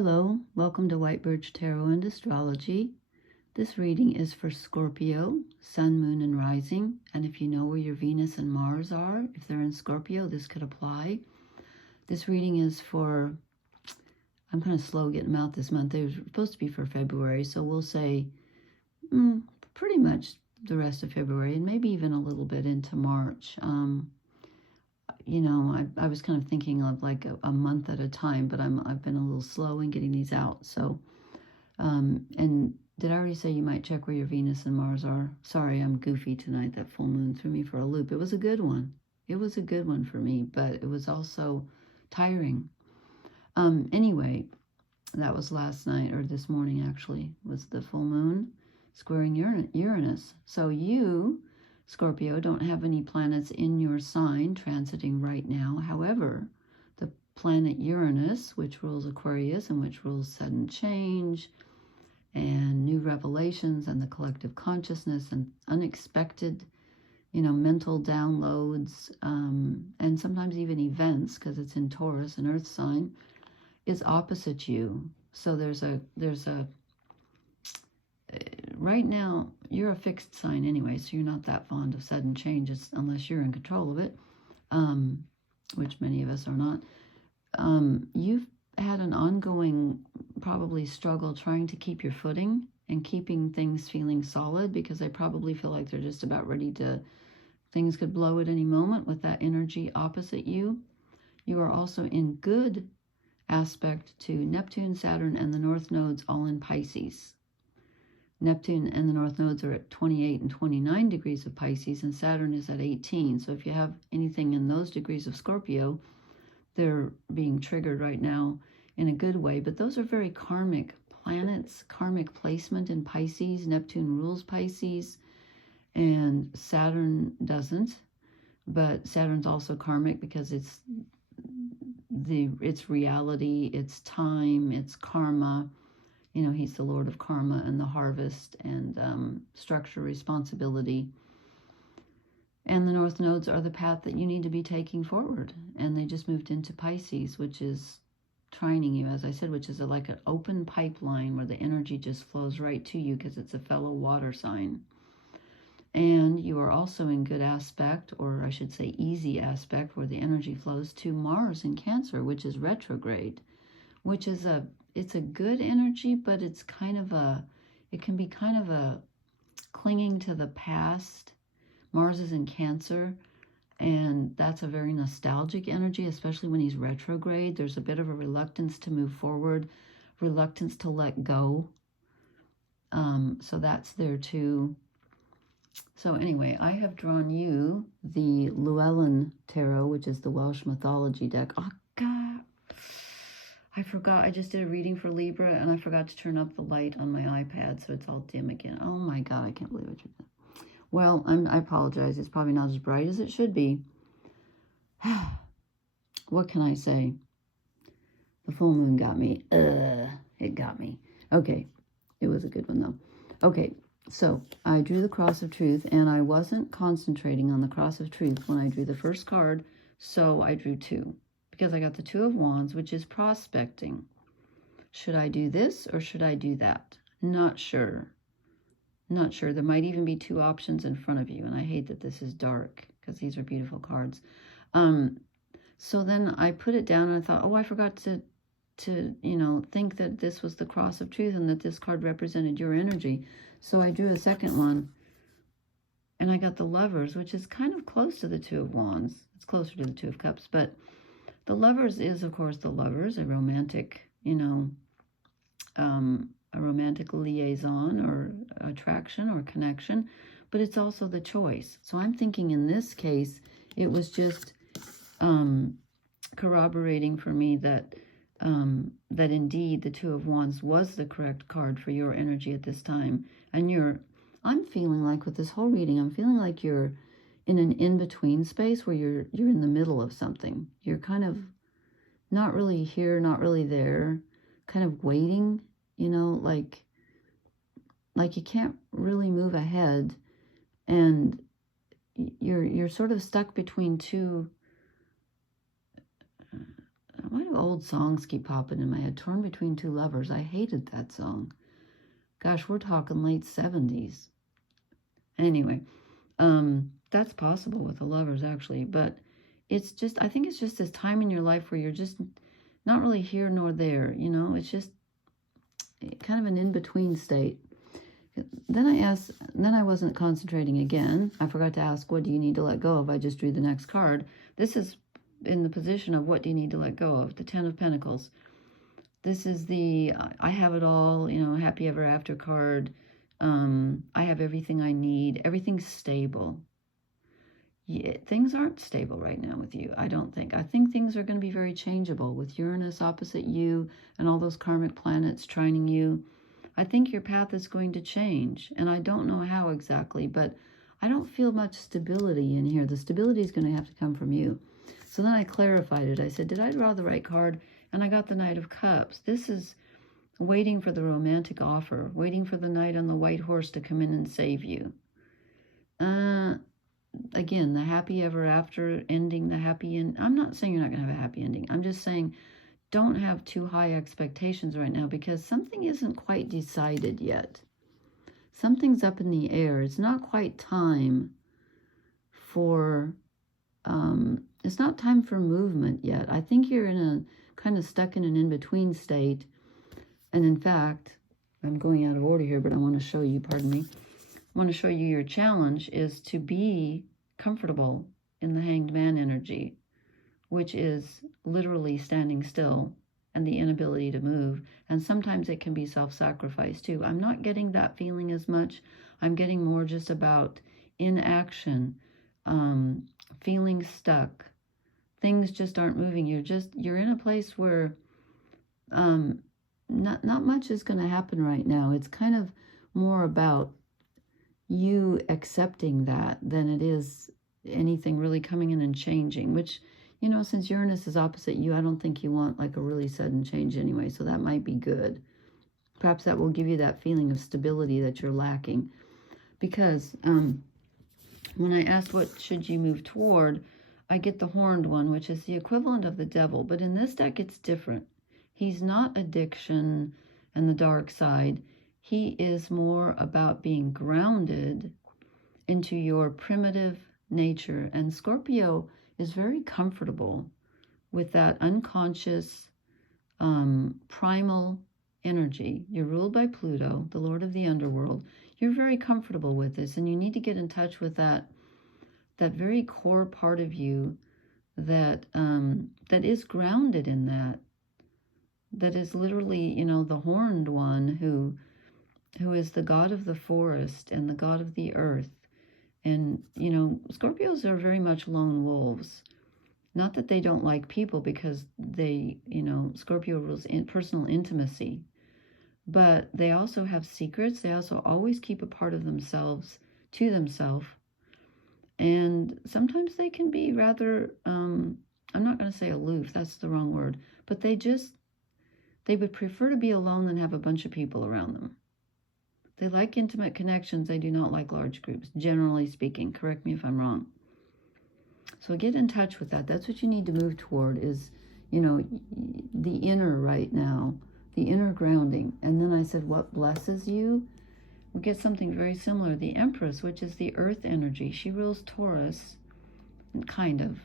Hello, welcome to White Birch Tarot and Astrology. This reading is for Scorpio, Sun, Moon, and Rising. And if you know where your Venus and Mars are, if they're in Scorpio, this could apply. This reading is for, I'm kind of slow getting them out this month. They're supposed to be for February, so we'll say pretty much the rest of February and maybe even a little bit into March. You know, I was kind of thinking of like a month at a time, but I've been a little slow in getting these out. So, and did I already say you might check where your Venus and Mars are? Sorry, I'm goofy tonight. That full moon threw me for a loop. It was a good one. It was a good one for me, but it was also tiring. Anyway, that was last night, or this morning actually, was the full moon squaring Uranus. So you, Scorpio, don't have any planets in your sign transiting right now. However, the planet Uranus, which rules Aquarius and which rules sudden change and new revelations and the collective consciousness and unexpected, mental downloads, and sometimes even events, because it's in Taurus, an earth sign, is opposite you. So there's a right now, you're a fixed sign anyway, so you're not that fond of sudden changes unless you're in control of it, which many of us are not. You've had an ongoing, probably, struggle trying to keep your footing and keeping things feeling solid, because they probably feel like they're just about ready to, things could blow at any moment with that energy opposite you. You are also in good aspect to Neptune, Saturn, and the North Nodes, all in Pisces. Neptune and the North Nodes are at 28 and 29 degrees of Pisces, and Saturn is at 18. So if you have anything in those degrees of Scorpio, they're being triggered right now in a good way. But those are very karmic planets, karmic placement in Pisces. Neptune rules Pisces, and Saturn doesn't. But Saturn's also karmic because it's reality, it's time, it's karma. He's the Lord of karma and the harvest and structure, responsibility. And the North Nodes are the path that you need to be taking forward. And they just moved into Pisces, which is trining you, as I said, which is like an open pipeline where the energy just flows right to you because it's a fellow water sign. And you are also in good aspect, or I should say easy aspect, where the energy flows to Mars in Cancer, which is retrograde, which is it's a good energy, but it's it can be kind of a clinging to the past. Mars is in Cancer, and that's a very nostalgic energy, especially when he's retrograde. There's a bit of a reluctance to move forward, reluctance to let go. So that's there too. So anyway, I have drawn you the Llewellyn Tarot, which is the Welsh mythology deck. Oh, God. I forgot. I just did a reading for Libra, and I forgot to turn up the light on my iPad, so it's all dim again. Oh, my God. I can't believe I did that. Well, I apologize. It's probably not as bright as it should be. What can I say? The full moon got me. It got me. Okay. It was a good one, though. Okay. So I drew the Cross of Truth, and I wasn't concentrating on the Cross of Truth when I drew the first card, so I drew two, because I got the Two of Wands, which is prospecting. Should I do this or should I do that? Not sure. Not sure. There might even be two options in front of you, and I hate that this is dark because these are beautiful cards. So then I put it down, and I thought, oh, I forgot to think that this was the Cross of Truth and that this card represented your energy. So I drew a second one, and I got the Lovers, which is kind of close to the Two of Wands. It's closer to the Two of Cups, but the Lovers is, of course, the Lovers, a romantic, a romantic liaison or attraction or connection, but it's also the choice. So I'm thinking in this case, it was just corroborating for me that that indeed the Two of Wands was the correct card for your energy at this time. And I'm feeling like with this whole reading, I'm feeling like you're in an in-between space where you're in the middle of something. You're kind of not really here, not really there, kind of waiting, like you can't really move ahead, and you're sort of stuck between two Why do old songs keep popping in my head? Torn Between Two Lovers. I hated that song. Gosh, we're talking late 70s. Anyway, that's possible with the lovers, actually. But it's just, I think it's just this time in your life where you're just not really here nor there. You know, it's just kind of an in-between state. Then I wasn't concentrating again. I forgot to ask, what do you need to let go of? I just drew the next card. This is in the position of what do you need to let go of? The Ten of Pentacles. This is the I have it all, you know, happy ever after card. I have everything I need. Everything's stable. Yeah, things aren't stable right now with you, I don't think. I think things are going to be very changeable with Uranus opposite you and all those karmic planets trining you. I think your path is going to change, and I don't know how exactly, but I don't feel much stability in here. The stability is going to have to come from you. So then I clarified it. I said, did I draw the right card? And I got the Knight of Cups. This is waiting for the romantic offer, waiting for the knight on the white horse to come in and save you. Again, the happy ever after ending, the happy end. I'm not saying you're not going to have a happy ending. I'm just saying don't have too high expectations right now because something isn't quite decided yet. Something's up in the air. It's not quite time for, it's not time for movement yet. I think you're in a kind of stuck in an in-between state. And in fact, I'm going out of order here, but I want to show you, pardon me. I want to show you your challenge is to be comfortable in the Hanged Man energy, which is literally standing still and the inability to move. And sometimes it can be self-sacrifice too. I'm not getting that feeling as much. I'm getting more just about inaction, feeling stuck. Things just aren't moving. You're in a place where not much is going to happen right now. It's kind of more about you accepting that than it is anything really coming in and changing, which, you know, since Uranus is opposite you, I don't think you want like a really sudden change anyway, so that might be good. Perhaps that will give you that feeling of stability that you're lacking. Because when I asked what should you move toward, I get the Horned One, which is the equivalent of the devil. But in this deck, it's different. He's not addiction and the dark side. He is more about being grounded into your primitive nature. And Scorpio is very comfortable with that unconscious, primal energy. You're ruled by Pluto, the Lord of the underworld. You're very comfortable with this, and you need to get in touch with that very core part of you that that is grounded in that is literally, you know, the Horned One who is the god of the forest and the god of the earth. And, you know, Scorpios are very much lone wolves. Not that they don't like people, because they, you know, Scorpio rules in personal intimacy. But they also have secrets. They also always keep a part of themselves to themselves. And sometimes they can be rather, I'm not going to say aloof, that's the wrong word. But they would prefer to be alone than have a bunch of people around them. They like intimate connections. They do not like large groups, generally speaking. Correct me if I'm wrong. So get in touch with that. That's what you need to move toward is, you know, the inner right now, the inner grounding. And then I said, what blesses you? We get something very similar. The Empress, which is the earth energy. She rules Taurus, kind of.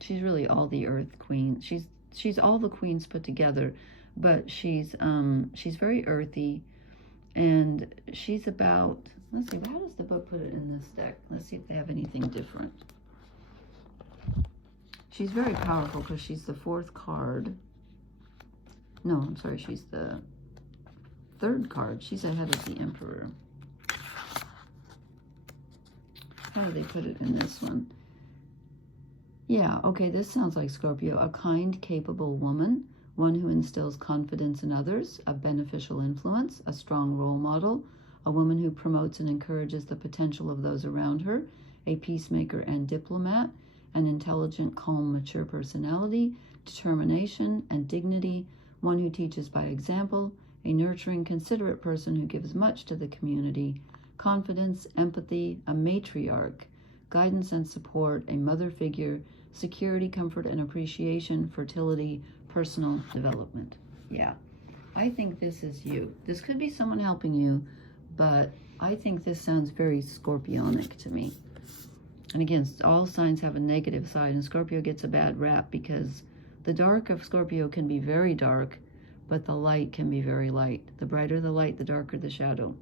She's really all the earth queen. She's all the queens put together, but she's very earthy. And she's about, let's see, how does the book put it in this deck? Let's see if they have anything different. She's very powerful because she's the fourth card. No, I'm sorry, she's the third card. She's ahead of the Emperor. How do they put it in this one? Yeah, okay, this sounds like Scorpio. A kind, capable woman. One who instills confidence in others, a beneficial influence, a strong role model, a woman who promotes and encourages the potential of those around her, a peacemaker and diplomat, an intelligent, calm, mature personality, determination and dignity, one who teaches by example, a nurturing, considerate person who gives much to the community, confidence, empathy, a matriarch, guidance and support, a mother figure, security, comfort and appreciation, fertility, personal development. Yeah, I think this is you. This could be someone helping you, but I think this sounds very Scorpionic to me. And again, all signs have a negative side, and Scorpio gets a bad rap because the dark of Scorpio can be very dark, but the light can be very light. The brighter the light, the darker the shadow.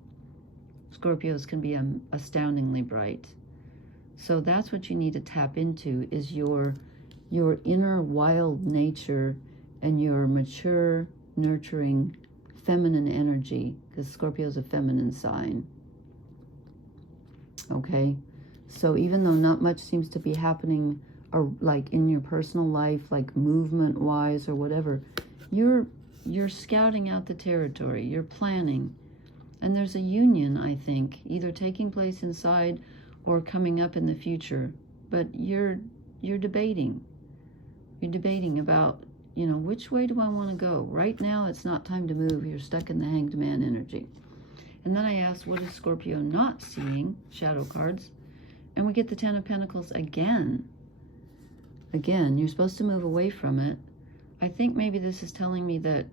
Scorpios can be astoundingly bright. So that's what you need to tap into, is your inner wild nature and your mature, nurturing, feminine energy, because Scorpio is a feminine sign. Okay? So even though not much seems to be happening, or like in your personal life, like movement-wise or whatever, you're scouting out the territory, you're planning. And there's a union, I think, either taking place inside or coming up in the future. But you're debating. You're debating about, you know, which way do I want to go? Right now, it's not time to move. You're stuck in the Hanged Man energy. And then I asked, what is Scorpio not seeing? Shadow cards. And we get the Ten of Pentacles again. Again, you're supposed to move away from it. I think maybe this is telling me that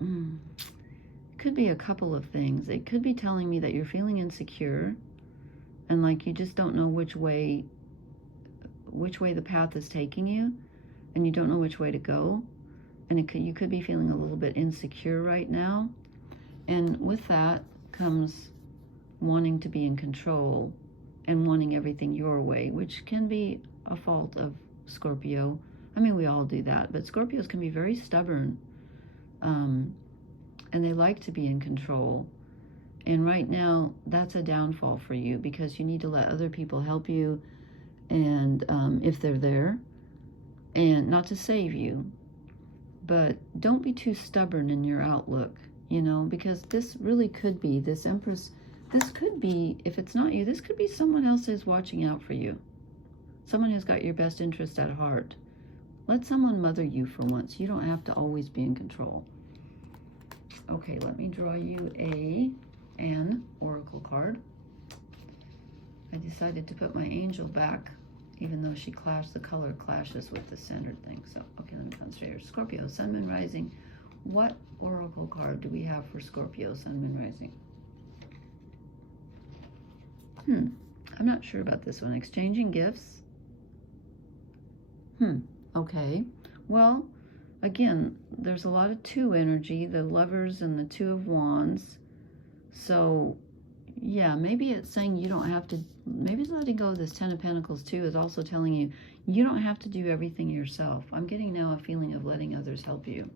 it could be a couple of things. It could be telling me that you're feeling insecure and like you just don't know which way the path is taking you, and you don't know which way to go. And you could be feeling a little bit insecure right now. And with that comes wanting to be in control and wanting everything your way, which can be a fault of Scorpio. I mean, we all do that, but Scorpios can be very stubborn, and they like to be in control. And right now, that's a downfall for you, because you need to let other people help you, and if they're there, and not to save you, but don't be too stubborn in your outlook, you know, because this really could be, this Empress, this could be, if it's not you, this could be someone else who's watching out for you. Someone who's got your best interest at heart. Let someone mother you for once. You don't have to always be in control. Okay, let me draw you an oracle card. I decided to put my angel back, even though the color clashes with the centered thing. So, okay, let me concentrate here. Scorpio, Sun, Moon, Rising. What oracle card do we have for Scorpio, Sun, Moon, Rising? I'm not sure about this one. Exchanging gifts. Okay. Well, again, there's a lot of two energy, the Lovers and the Two of Wands. So, yeah, maybe it's saying you don't have to, maybe letting go of this Ten of Pentacles too is also telling you, you don't have to do everything yourself. I'm getting now a feeling of letting others help you.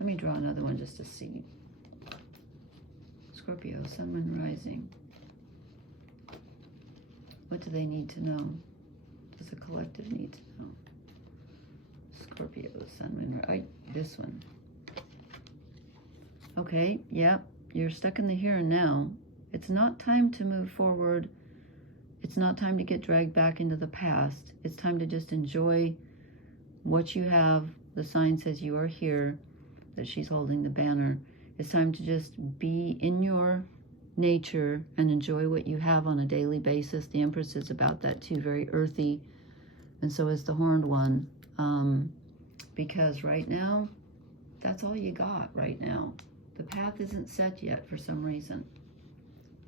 Let me draw another one just to see. Scorpio, Sun, Moon, Rising. What do they need to know? Does the collective need to know? Scorpio, Sun, Moon, Rising. This one. Okay, yep. You're stuck in the here and now. It's not time to move forward. It's not time to get dragged back into the past. It's time to just enjoy what you have. The sign says you are here, that she's holding the banner. It's time to just be in your nature and enjoy what you have on a daily basis. The Empress is about that too, very earthy. And so is the Horned One. Because right now, that's all you got right now. The path isn't set yet for some reason.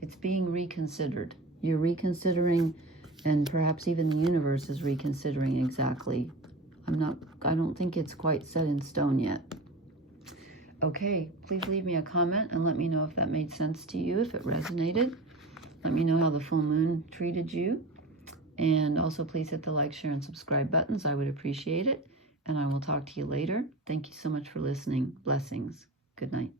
It's being reconsidered. You're reconsidering, and perhaps even the universe is reconsidering exactly. I don't think it's quite set in stone yet. Okay, please leave me a comment and let me know if that made sense to you, if it resonated. Let me know how the full moon treated you. And also please hit the like, share, and subscribe buttons. I would appreciate it. And I will talk to you later. Thank you so much for listening. Blessings. Good night.